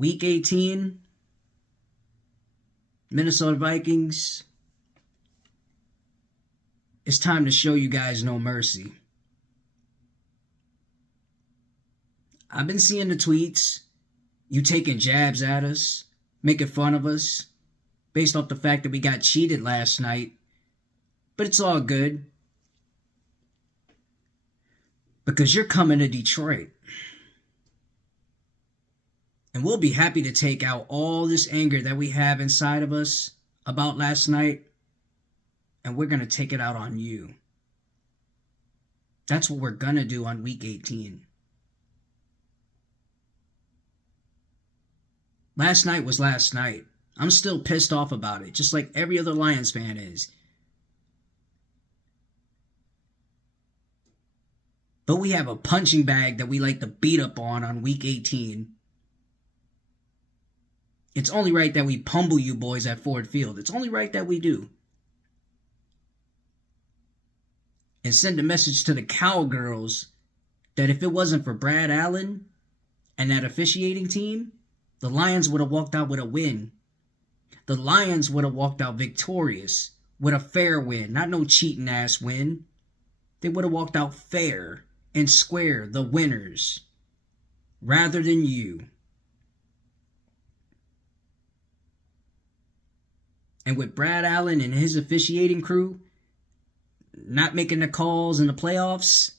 Week 18, Minnesota Vikings. It's time to show you guys no mercy. I've been seeing the tweets, you taking jabs at us, making fun of us, based off the fact that we got cheated last night. But it's all good. Because you're coming to Detroit. And we'll be happy to take out all this anger that we have inside of us about last night. And we're going to take it out on you. That's what we're going to do on Week 18. Last night was last night. I'm still pissed off about it, just like every other Lions fan is. But we have a punching bag that we like to beat up on Week 18. It's only right that we pummel you boys at Ford Field. It's only right that we do. And send a message to the Cowgirls that if it wasn't for Brad Allen and that officiating team, the Lions would have walked out with a win. The Lions would have walked out victorious with a fair win, not no cheating ass win. They would have walked out fair and square, the winners, rather than you. And with Brad Allen and his officiating crew not making the calls in the playoffs,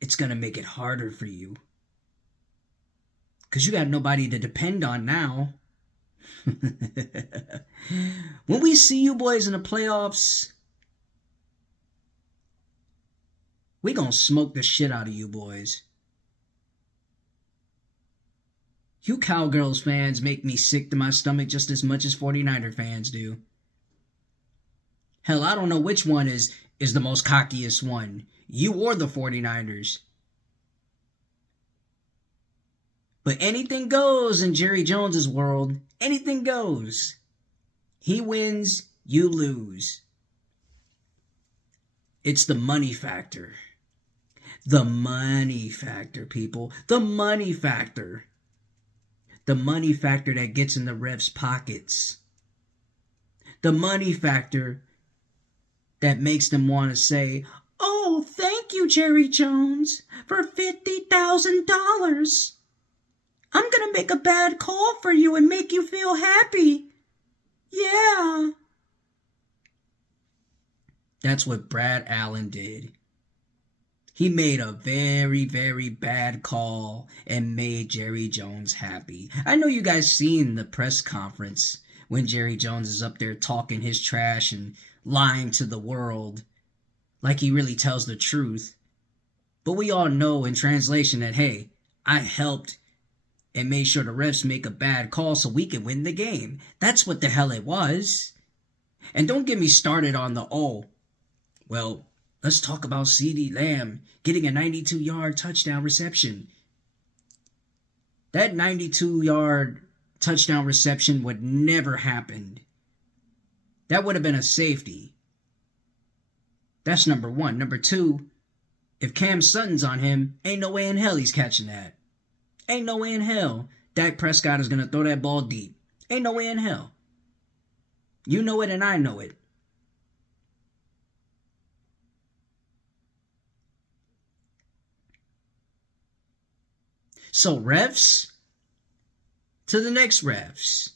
it's going to make it harder for you. Because you got nobody to depend on now. When we see you boys in the playoffs, we gonna smoke the shit out of you boys. You Cowgirls fans make me sick to my stomach just as much as 49er fans do. Hell, I don't know which one is the most cockiest one. You or the 49ers. But anything goes in Jerry Jones's world. Anything goes. He wins, you lose. It's the money factor. The money factor, people. The money factor. The money factor that gets in the refs' pockets. The money factor that makes them want to say, "Oh, thank you, Jerry Jones, for $50,000. I'm going to make a bad call for you and make you feel happy. Yeah." That's what Brad Allen did. He made a very, very bad call and made Jerry Jones happy. I know you guys seen the press conference when Jerry Jones is up there talking his trash and lying to the world like he really tells the truth. But we all know in translation that, hey, I helped and made sure the refs make a bad call so we can win the game. That's what the hell it was. And don't get me started on the, well, let's talk about CeeDee Lamb getting a 92-yard touchdown reception. That 92-yard touchdown reception would never happen. That would have been a safety. That's number one. Number two, if Cam Sutton's on him, ain't no way in hell he's catching that. Ain't no way in hell Dak Prescott is going to throw that ball deep. Ain't no way in hell. You know it and I know it. So refs, to the next refs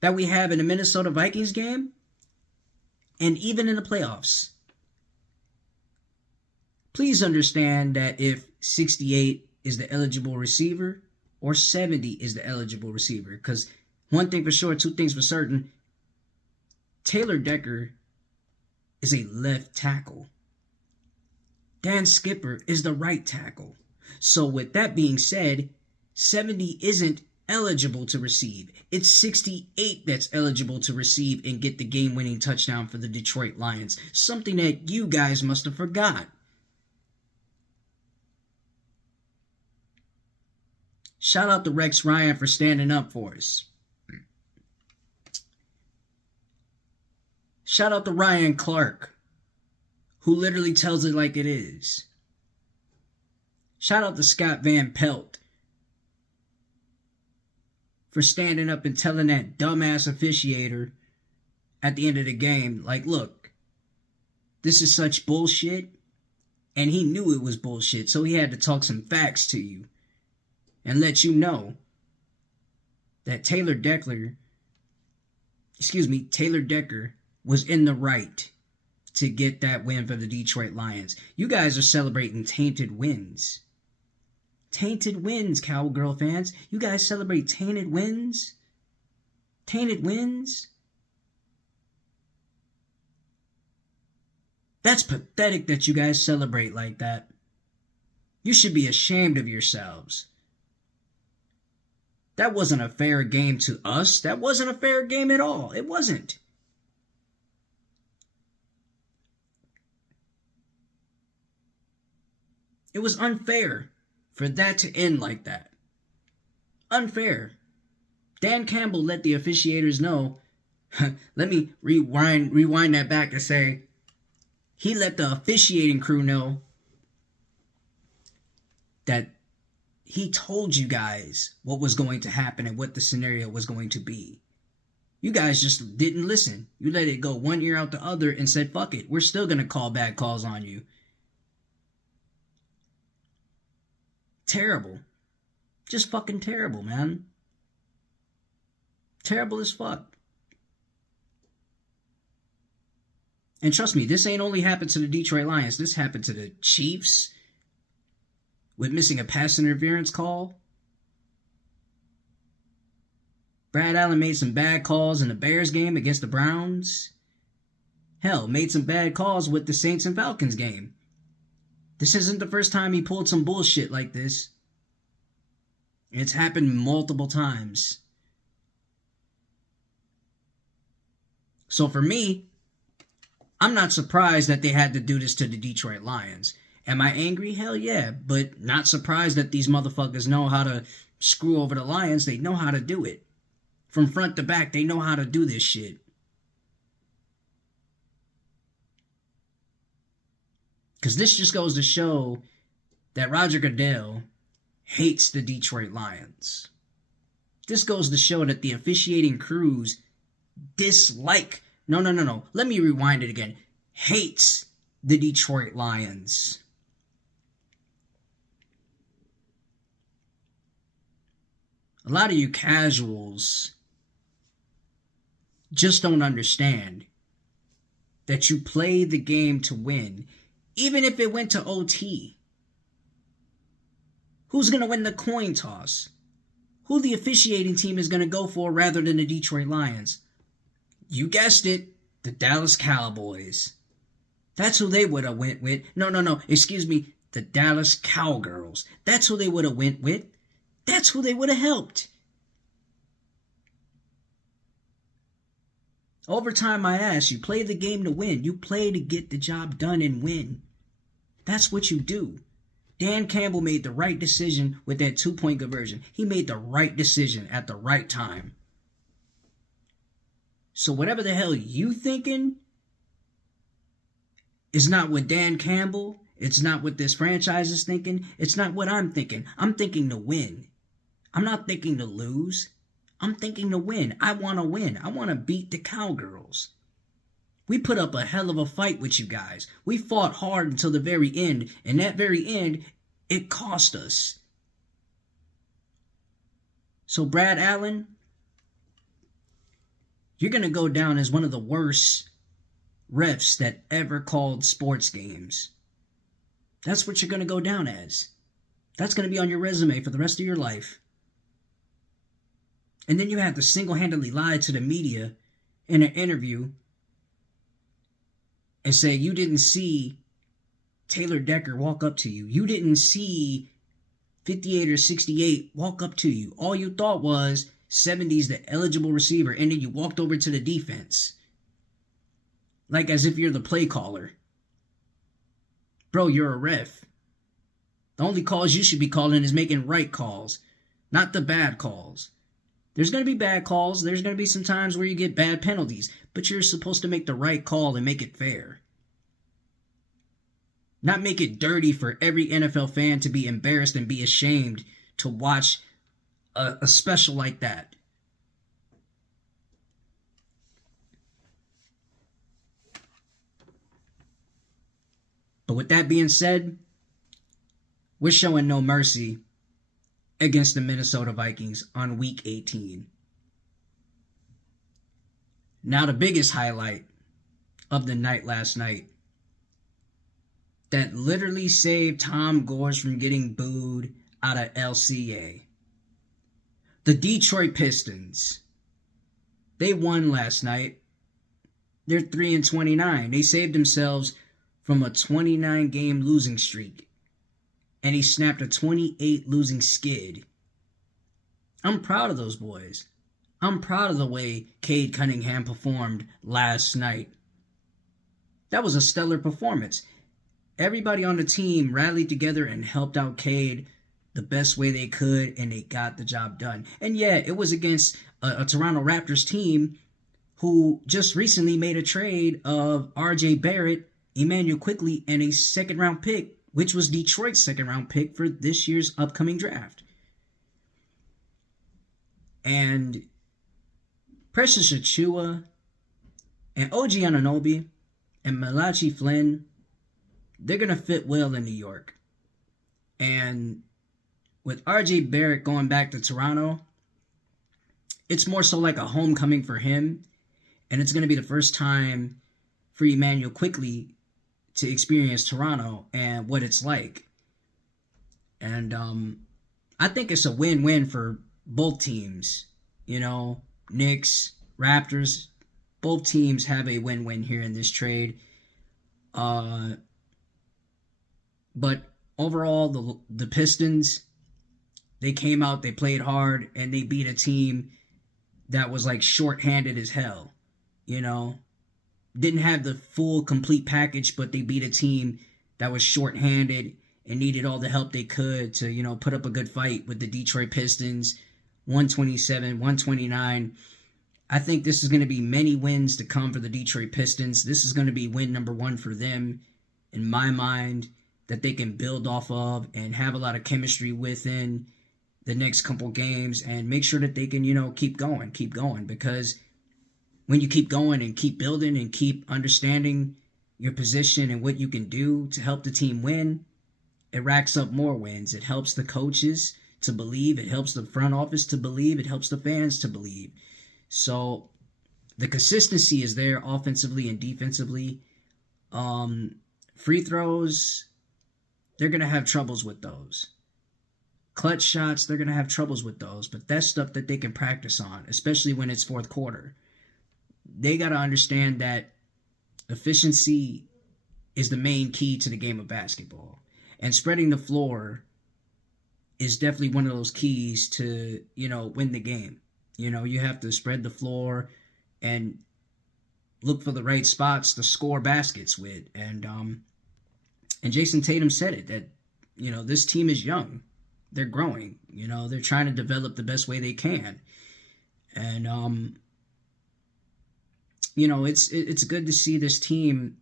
that we have in the Minnesota Vikings game and even in the playoffs. Please understand that if 68 is the eligible receiver or 70 is the eligible receiver, because one thing for sure, two things for certain, Taylor Decker is a left tackle. Dan Skipper is the right tackle. So with that being said, 70 isn't eligible to receive. It's 68 that's eligible to receive and get the game-winning touchdown for the Detroit Lions. Something that you guys must have forgot. Shout out to Rex Ryan for standing up for us. Shout out to Ryan Clark, who literally tells it like it is. Shout out to Scott Van Pelt, for standing up and telling that dumbass officiator at the end of the game, like, look, this is such bullshit. And he knew it was bullshit, so he had to talk some facts to you and let you know that Taylor Decker was in the right to get that win for the Detroit Lions. You guys are celebrating tainted wins. Tainted wins, Cowgirl fans. You guys celebrate tainted wins? Tainted wins? That's pathetic that you guys celebrate like that. You should be ashamed of yourselves. That wasn't a fair game to us. That wasn't a fair game at all. It wasn't. It was unfair for that to end like that. Unfair. Dan Campbell let the officiators know. Let me rewind that back to say, he let the officiating crew know that he told you guys what was going to happen and what the scenario was going to be. You guys just didn't listen. You let it go one ear out the other and said, fuck it, we're still going to call bad calls on you. Terrible. Just fucking terrible, man. Terrible as fuck. And trust me, this ain't only happened to the Detroit Lions. This happened to the Chiefs with missing a pass interference call. Brad Allen made some bad calls in the Bears game against the Browns. Hell, made some bad calls with the Saints and Falcons game. This isn't the first time he pulled some bullshit like this. It's happened multiple times. So for me, I'm not surprised that they had to do this to the Detroit Lions. Am I angry? Hell yeah. But not surprised that these motherfuckers know how to screw over the Lions. They know how to do it. From front to back, they know how to do this shit. Because this just goes to show that Roger Goodell hates the Detroit Lions. This goes to show that the officiating crews dislike... No. Let me rewind it again. Hates the Detroit Lions. A lot of you casuals just don't understand that you play the game to win, even if it went to OT. Who's going to win the coin toss? Who the officiating team is going to go for rather than the Detroit Lions? You guessed it, the Dallas Cowboys. That's who they would have went with. No, excuse me, the Dallas Cowgirls. That's who they would have went with. That's who they would have helped. Over time, I ask, you play the game to win. You play to get the job done and win. That's what you do. Dan Campbell made the right decision with that 2-point conversion. He made the right decision at the right time. So whatever the hell you thinking is not what Dan Campbell, it's not what this franchise is thinking, it's not what I'm thinking. I'm thinking to win. I'm not thinking to lose. I'm thinking to win. I want to win. I want to beat the Cowgirls. We put up a hell of a fight with you guys. We fought hard until the very end, and that very end, it cost us. So Brad Allen, you're going to go down as one of the worst refs that ever called sports games. That's what you're going to go down as. That's going to be on your resume for the rest of your life. And then you have to single-handedly lie to the media in an interview and say you didn't see Taylor Decker walk up to you. You didn't see 58 or 68 walk up to you. All you thought was 70's the eligible receiver, and then you walked over to the defense. Like as if you're the play caller. Bro, you're a ref. The only calls you should be calling is making right calls, not the bad calls. There's going to be bad calls. There's going to be some times where you get bad penalties, but you're supposed to make the right call and make it fair. Not make it dirty for every NFL fan to be embarrassed and be ashamed to watch a special like that. But with that being said, we're showing no mercy against the Minnesota Vikings on Week 18. Now the biggest highlight of the night last night that literally saved Tom Gores from getting booed out of LCA. The Detroit Pistons. They won last night. They're 3-29. They saved themselves from a 29-game losing streak. And he snapped a 28 losing skid. I'm proud of those boys. I'm proud of the way Cade Cunningham performed last night. That was a stellar performance. Everybody on the team rallied together and helped out Cade the best way they could, and they got the job done. And yeah, it was against a Toronto Raptors team who just recently made a trade of R.J. Barrett, Emmanuel Quickley, and a second-round pick, which was Detroit's second-round pick for this year's upcoming draft. And Precious Achiuwa and OG Anunoby and Malachi Flynn, they're going to fit well in New York. And with R.J. Barrett going back to Toronto, it's more so like a homecoming for him. And it's going to be the first time for Emmanuel Quickley to experience Toronto and what it's like. And I think it's a win-win for both teams. You know, Knicks, Raptors, both teams have a win-win here in this trade. But overall, the Pistons, they came out, they played hard, and they beat a team that was like shorthanded as hell. You know, didn't have the full complete package, but they beat a team that was shorthanded and needed all the help they could to, you know, put up a good fight with the Detroit Pistons. 127, 129. I think this is going to be many wins to come for the Detroit Pistons. This is going to be win number one for them, in my mind, that they can build off of and have a lot of chemistry within the next couple games and make sure that they can, you know, keep going. Because when you keep going and keep building and keep understanding your position and what you can do to help the team win, it racks up more wins. It helps the coaches to believe. It helps the front office to believe. It helps the fans to believe. So the consistency is there offensively and defensively. Free throws, they're going to have troubles with those. Clutch shots, they're going to have troubles with those. But that's stuff that they can practice on, especially when it's fourth quarter. They got to understand that efficiency is the main key to the game of basketball. And spreading the floor is definitely one of those keys to, you know, win the game. You know, you have to spread the floor and look for the right spots to score baskets with. And Jason Tatum said it, that, you know, this team is young. They're growing. You know, they're trying to develop the best way they can. And, you know, it's good to see this team,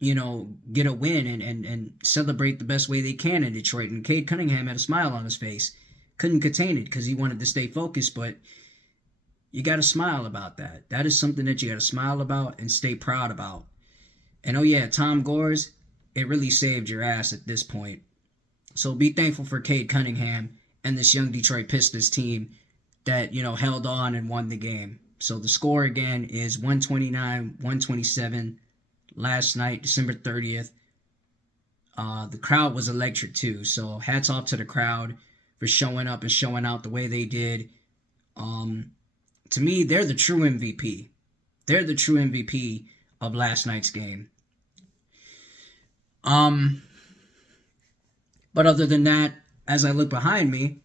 you know, get a win and celebrate the best way they can in Detroit. And Cade Cunningham had a smile on his face. Couldn't contain it because he wanted to stay focused, but you got to smile about that. That is something that you got to smile about and stay proud about. And, oh, yeah, Tom Gores, it really saved your ass at this point. So be thankful for Cade Cunningham and this young Detroit Pistons team that, you know, held on and won the game. So the score, again, is 129-127 last night, December 30th. The crowd was electric, too. So hats off to the crowd for showing up and showing out the way they did. To me, they're the true MVP. They're the true MVP of last night's game. But other than that, as I look behind me,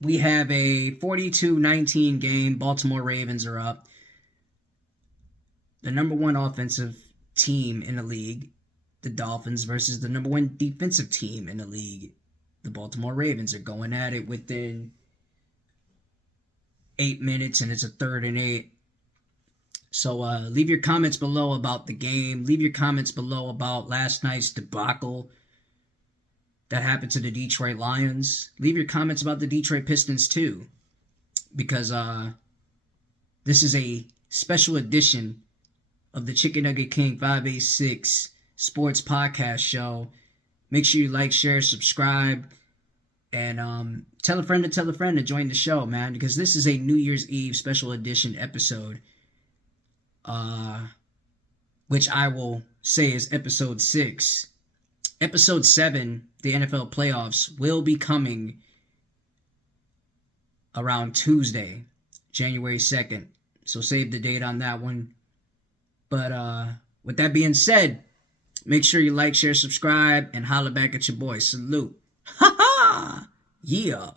we have a 42-19 game. Baltimore Ravens are up. The number one offensive team in the league, the Dolphins, versus the number one defensive team in the league, the Baltimore Ravens, are going at it within 8 minutes, and it's a 3rd and 8. So leave your comments below about the game. Leave your comments below about last night's debacle that happened to the Detroit Lions. Leave your comments about the Detroit Pistons too, because this is a special edition of the Chickennuggetking 586 Sports Podcast Show. Make sure you like, share, subscribe, and tell a friend to join the show, man, because this is a New Year's Eve special edition episode, which I will say is episode 6. Episode 7, the NFL playoffs, will be coming around Tuesday, January 2nd. So save the date on that one. But with that being said, make sure you like, share, subscribe, and holla back at your boy. Salute. Ha ha! Yeah.